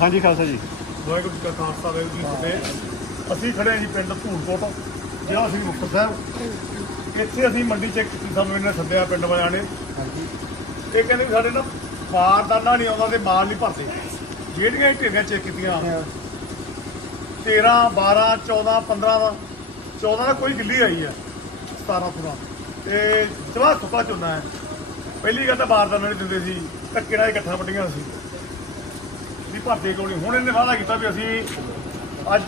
ਹਾਂਜੀ ਖਾਲਸਾ ਜੀ। ਵਾਹਿਗੁਰੂ ਜੀ ਕਾ ਖਾਲਸਾ ਵਾਹਿਗੁਰੂ ਜੀ ਕੀ ਫਤਿਹ। ਅਸੀਂ ਖੜੇ ਹਾਂ ਜੀ ਪਿੰਡ ਧੂੜਕੋਟ ਜ਼ਿਲ੍ਹਾ ਸ੍ਰੀ ਮੁਕਤਸਰ ਸਾਹਿਬ। ਇੱਥੇ ਅਸੀਂ ਮੰਡੀ ਚੈੱਕ ਕੀਤੀ ਸਾਨੂੰ ਇਹਨੇ ਸੱਦਿਆ ਪਿੰਡ ਵਾਲਿਆਂ ਨੇ। ਇਹ ਕਹਿੰਦੇ ਵੀ ਸਾਡੇ ਨਾ ਬਾਰਦਾਨਾ ਨਹੀਂ ਆਉਂਦਾ ਤੇ ਮਾਲ ਨਹੀਂ ਭਰਦੇ। ਜਿਹੜੀਆਂ ਇਹ ਢੇਰੀਆਂ ਚੈੱਕ ਕੀਤੀਆਂ 13 12 14 15 ਦਾ 14 ਦਾ ਕੋਈ ਗਿੱਲੀ ਆਈ ਹੈ 17 ਪੂਰਾ ਤੇ ਜਵਾ ਸੁੱਕਾ ਝੋਨਾ ਹੈ। ਪਹਿਲੀ ਗੱਲ ਤਾਂ ਬਾਰਦਾਨਾ ਨਹੀਂ ਦਿੰਦੇ ਸੀ ਧੱਕੇ ਨਾਲ ਇਕੱਠਾ ਵੱਡੀਆਂ ਸੀ। ਵੀ ਭਰਦੇ ਕਿਉਂ ਨਹੀਂ ਹੁਣ ਇਹਨੇ ਵਾਅਦਾ ਕੀਤਾ ਵੀ ਅਸੀਂ ਅੱਜ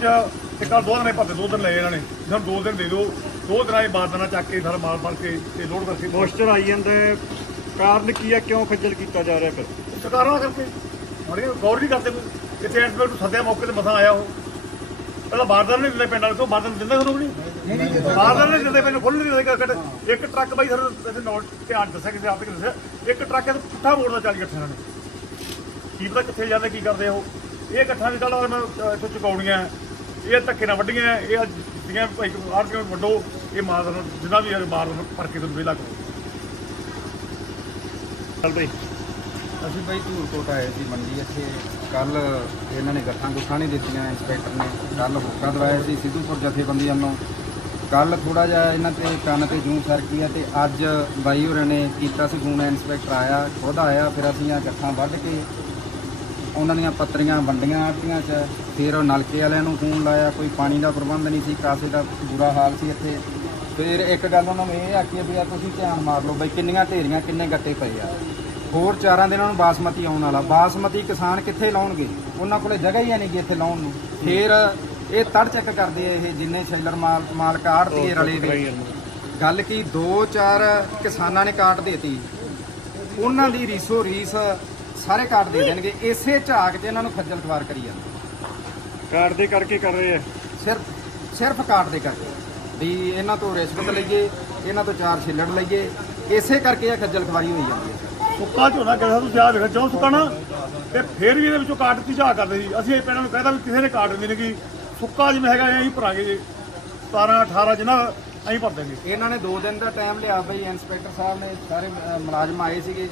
ਤੇ ਕੱਲ ਦੋ ਦਿਨ ਭਰਦੇ ਦੋ ਦਿਨ ਲਏ ਇਹਨਾਂ ਨੇ। ਸਾਨੂੰ ਦੋ ਦਿਨ ਦੇ ਦਿਓ। ਦੋ ਦਿਨਾਂ ਦੇ ਬਾਅਦ ਨਾਲ ਚੱਕ ਕੇ ਸਾਰਾ ਮਾਲ ਭਰ ਕੇ ਤੇ ਲੋਡ ਕਰਕੇ ਮੋਇਸਚਰ ਆਈ ਜਾਂਦਾ। ਕਾਰਨ ਕੀ ਹੈ ਕਿਉਂ ਖੱਜਲ ਕੀਤਾ ਜਾ ਰਿਹਾ ਫਿਰ? ਸਰਕਾਰਾਂ ਕਰਕੇ। ਮਾੜੀ ਗੌਰ ਨਹੀਂ ਕਰਦੇ ਕੋਈ। ਇੱਥੇ ਐਂਟਰਪ੍ਰੈਨਰ ਨੂੰ ਸੱਦਿਆ ਮੌਕੇ ਤੇ ਮਸਾਂ ਆਇਆ ਉਹ। ਪਹਿਲਾਂ ਬਾਰਦਾਰ ਨਹੀਂ ਦਿੰਦੇ ਪਿੰਡ ਵਾਲੇ ਤੋਂ। ਬਾਰਦਾਰ ਦਿੰਦੇ ਤੁਹਾਨੂੰ ਨਹੀਂ? ਬਾਰਦਾਰ ਨਹੀਂ ਦਿੰਦੇ ਮੈਨੂੰ ਖੁੱਲ੍ਹ ਨਹੀਂ ਦਿੰਦੇ ਕੱਟ ਇੱਕ ਟਰੱਕ ਬਾਈ ਸਰ ਇਹਦੇ ਨੋਟ ਧਿਆਨ ਦੱਸਿਆ ਕਿਸੇ ਆਪ ਦੱਸਿਆ। ਇੱਕ ਟਰੱਕ ਇਹ ਪੁੱਠਾ ਮੋੜਦਾ 40 ਇਕੱਠੇ ਇਹਨਾਂ ਨੇ। ਕੀ ਪਤਾ ਕਿੱਥੇ ਜਾਂਦੇ ਕੀ ਕਰਦੇ ਉਹ? ਇਹ ਇਕੱਠਾ ਦੀ ਚੱਲ ਮੈਂ ਇੱਥੋਂ ਚੁਕਾਉਣੀਆਂ ਇਹ ਧੱਕੇ ਨਾਲ ਵੱਡੀਆਂ ਇਹ ਅੱਜ ਦੀਆਂ ਭਾਈ ਆੜ ਕੇ ਵੱਡੋ ਇਹ ਮਾਰ ਦੇਣਾ ਜਿੰਨਾ ਵੀ ਮਾਰ ਪਰ ਕੇ ਤੁਹਾਨੂੰ ਵੇਲਾ ਕਰੋ ਚੱਲ ਬਈ। ਅਸੀਂ ਬਈ ਧੂਰਕੋਟ ਆਏ ਸੀ ਮੰਡੀ ਇੱਥੇ। ਕੱਲ ਇਹਨਾਂ ਨੇ ਗੱਠਾਂ ਗੁੱਠਾਂ ਨਹੀਂ ਦਿੱਤੀਆਂ ਇੰਸਪੈਕਟਰ ਨੇ। ਕੱਲ ਹੁੱਕਾ ਦਵਾਇਆ ਸੀ ਸਿੱਧੂਪੁਰ ਜਥੇਬੰਦੀ ਵੱਲੋਂ ਕੱਲ ਥੋੜਾ ਜਿਹਾ ਇਹਨਾਂ ਤੇ ਕੰਨ ਤੇ ਜੂੰ ਸਰਕੀ ਆ ਤੇ ਅੱਜ ਬਾਈ ਹੋਰਾਂ ਨੇ ਕੀਤਾ ਸੀ ਫੋਨ ਇੰਸਪੈਕਟਰ ਆਇਆ ਖੁਦ ਆਇਆ ਫਿਰ ਅਸੀਂ ਆ ਗੱਠਾਂ ਵੱਢ ਕੇ ਉਹਨਾਂ ਦੀਆਂ ਪੱਤਰੀਆਂ ਵੰਡੀਆਂ ਆੜਤੀਆਂ 'ਚ, ਫਿਰ ਉਹ ਨਲਕੇ ਵਾਲਿਆਂ ਨੂੰ ਫੋਨ ਲਾਇਆ, ਕੋਈ ਪਾਣੀ ਦਾ ਪ੍ਰਬੰਧ ਨਹੀਂ ਸੀ, ਕਾਸੇ ਦਾ ਬੁਰਾ ਹਾਲ ਸੀ ਇੱਥੇ। ਫਿਰ ਇੱਕ ਗੱਲ ਉਹਨਾਂ ਨੂੰ ਇਹ ਆਖੀ ਵੀ ਆ, ਤੁਸੀਂ ਧਿਆਨ ਮਾਰ ਲਓ ਬਈ ਕਿੰਨੀਆਂ ਢੇਰੀਆਂ, ਕਿੰਨੇ ਗੱਟੇ ਪਏ ਆ। ਹੋਰ ਚਾਰਾਂ ਦਿਨਾਂ ਨੂੰ ਬਾਸਮਤੀ ਆਉਣ ਵਾਲਾ। ਬਾਸਮਤੀ ਕਿਸਾਨ ਕਿੱਥੇ ਲਾਉਣਗੇ? ਉਹਨਾਂ ਕੋਲੇ ਜਗ੍ਹਾ ਹੀ ਨਹੀਂ ਗੀ ਇੱਥੇ ਲਾਉਣ ਨੂੰ। ਫਿਰ ਇਹ ਤੜ ਚੱਕ ਕਰਦੇ ਇਹ ਜਿੰਨੇ ਸ਼ੈਲਰ ਮਾਲ ਮਾਲ ਕਾੜਦੇ ਰਲੇ ਦੇ ਗੱਲ ਕੀ, ਦੋ ਚਾਰ ਕਿਸਾਨਾਂ ਨੇ ਕਾਟ ਦੇਤੀ। ਉਹਨਾਂ ਦੀ ਰੀਸੋ ਰੀਸ ਸਾਰੇ ਕਾਟ ਦੇ ਦੇਣਗੇ। ਇਸੇ ਝਾਕ 'ਚ ਇਹਨਾਂ ਨੂੰ ਖੱਜਲ ਖਵਾਰ ਕਰੀ ਜਾਂਦੇ। ਕਾਰਡ ਦੇ ਕਰਕੇ ਕਰ ਰਹੇ ਆ। ਸਿਰਫ ਸਿਰਫ ਕਾਟ ਦੇ ਕਰਕੇ। ਵੀ ਇਹਨਾਂ ਤੋਂ ਰਿਸ਼ਵਤ ਲਈਏ ਇਹਨਾਂ ਤੋਂ ਚਾਰ ਛਿੱਲੜ ਲਈਏ ਇਸੇ ਕਰਕੇ ਇਹ ਖੱਜਲ ਖਵਾਰੀ ਹੋਈ ਜਾਂਦੀ ਹੈ। ਸੁੱਕਾ ਝੋਨਾ ਕਹਿੰਦਾ ਤੁਸੀਂ ਆ ਵੇਖੋ ਜੋ ਸੁੱਕਾ ਨਾ ਤੇ ਫਿਰ ਵੀ ਇਹਦੇ ਵਿੱਚੋਂ ਕਾਟ ਦਿੱਤੀ ਝਾਕ ਕਰਦੇ ਸੀ। ਅਸੀਂ ਇਹ ਪਿੰਡਾਂ ਨੂੰ ਕਹਿੰਦਾ ਵੀ ਕਿਸੇ ਨੇ ਕਾਟ ਨਹੀਂ ਕਿ ਸੁੱਕਾ ਜਿਵੇਂ ਹੈਗਾ ਅਸੀਂ ਭਰਾਂਗੇ ਜੀ। 17 18 ਜਿੰਨਾ ਅਸੀਂ ਭਰ ਦੇਂਗੇ ਇਹਨਾਂ ਨੇ 2 ਦਿਨ ਦਾ ਟਾਈਮ ਲਿਆ ਬਈ ਇੰਸਪੈਕਟਰ ਸਾਹਿਬ ਨੇ ਸਾਰੇ ਅ, ਮੁਲਾਜ਼ਮ ਆਏ ਸੀਗੇ।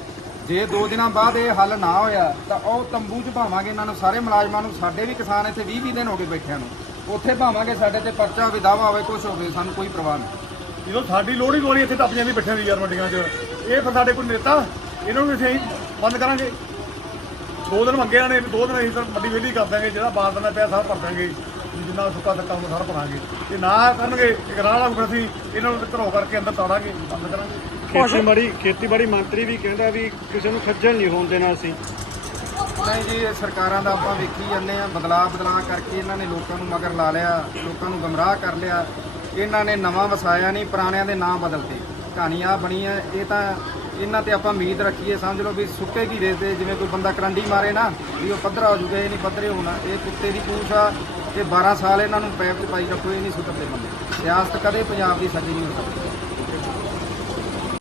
ਜੇ 2 ਦਿਨਾਂ ਬਾਅਦ ਇਹ ਹੱਲ ਨਾ ਹੋਇਆ, ਤਾਂ ਉਹ ਤੰਬੂ 'ਚ ਭਾਵਾਂਗੇ ਇਹਨਾਂ ਨੂੰ, ਸਾਰੇ ਮੁਲਾਜ਼ਮਾਂ ਨੂੰ, ਸਾਡੇ ਵੀ ਕਿਸਾਨ ਇੱਥੇ 20 20 ਦਿਨ ਹੋ ਗਏ ਬੈਠਿਆਂ ਨੂੰ। ਉੱਥੇ ਭਾਵਾਂਗੇ ਸਾਡੇ ਤੇ ਪਰਚਾ ਹੋਵੇ ਦਾਵਾ ਹੋਵੇ ਕੁਝ ਹੋਵੇ, ਸਾਨੂੰ ਕੋਈ ਪਰਵਾਹ ਨਹੀਂ। ਜਦੋਂ ਸਾਡੀ ਲੋੜ ਹੀ ਗੋਲੀ ਇੱਥੇ ਟੱਪ ਜਾਂਦੀ ਬੈਠਿਆਂ ਦੀ ਯਾਰ ਮੰਡੀਆਂ 'ਚ। ਇਹ ਫਿਰ ਸਾਡੇ ਕੋਈ ਨੇਤਾ, ਇਹਨਾਂ ਨੂੰ ਅਸੀਂ ਬੰਦ ਕਰਾਂਗੇ। ਦੋ ਦਿਨ ਮੰਗੇ ਇਹਨਾਂ ਨੇ, ਦੋ ਦਿਨ ਅਸੀਂ ਤਾਂ ਮੰਡੀ ਵਿਹਲੀ ਕਰ ਦਾਂਗੇ ਜਿਹੜਾ ਬਾਦ ਦਾ ਪਿਆ ਸਾਰਾ ਭਰ ਦਾਂਗੇ ਵੀ ਜਿੰਨਾ ਸੁੱਕਾ ਸੱਕਾ ਹੁੰਦਾ ਸਾਰਾ ਭਰਾਂਗੇ ਤੇ ਨਾ ਕਰਨਗੇ ਇਕਰਾਰ ਵਾਲਾ ਅਸੀਂ ਇਹਨਾਂ ਨੂੰ ਘਰੋਂ ਕਰਕੇ ਅੰਦਰ ਤਾੜਾਂਗੇ ਬੰਦ ਕਰਾਂਗੇ। ਖੇਤੀਬਾੜੀ ਖੇਤੀਬਾੜੀ ਮੰਤਰੀ ਵੀ ਕਹਿੰਦਾ ਵੀ ਕਿਸੇ ਨੂੰ ਖੱਜਲ ਨਹੀਂ ਹੋਣ ਦੇਣਾ ਅਸੀਂ। ਨਹੀਂ ਜੀ ਇਹ ਸਰਕਾਰਾਂ ਦਾ ਆਪਾਂ ਵੇਖੀ ਜਾਂਦੇ ਆ ਬਦਲਾਅ ਬਦਲਾਅ ਕਰਕੇ ਇਹਨਾਂ ਨੇ ਲੋਕਾਂ ਨੂੰ ਮਗਰ ਲਾ ਲਿਆ ਲੋਕਾਂ ਨੂੰ ਗਮਰਾਹ ਕਰ ਲਿਆ। ਇਹਨਾਂ ਨੇ ਨਵਾਂ ਵਸਾਇਆ ਨਹੀਂ ਪੁਰਾਣਿਆਂ ਦੇ ਨਾਂ ਬਦਲਤੇ। ਕਹਾਣੀ ਆ ਬਣੀ ਹੈ ਇਹ ਤਾਂ ਇਹਨਾਂ ਤੇ ਆਪਾਂ ਉਮੀਦ ਰੱਖੀਏ ਸਮਝ ਲਓ ਵੀ ਸੁੱਕੇ ਘੀਰੇ ਤੇ ਜਿਵੇਂ ਕੋਈ ਬੰਦਾ ਕਰੰਡੀ ਮਾਰੇ ਨਾ ਵੀ ਉਹ ਪੱਧਰਾ ਹੋ ਜੂਗਾ ਇਹ ਨਹੀਂ ਪੱਧਰੇ ਹੋਣਾ। ਇਹ ਕੁੱਤੇ ਦੀ ਪੂਛ ਆ ਇਹ 12 ਸਾਲ ਇਹਨਾਂ ਨੂੰ ਪੈਪ 'ਚ ਪਾਈ ਰੱਖੋ, ਇਹ ਨਹੀਂ ਸੁਧਰਦੇ ਬੰਦੇ। ਸਿਆਸਤ ਕਦੇ ਪੰਜਾਬ ਦੀ ਸੱਜੀ ਨਹੀਂ ਹੋ ਸਕਦੀ।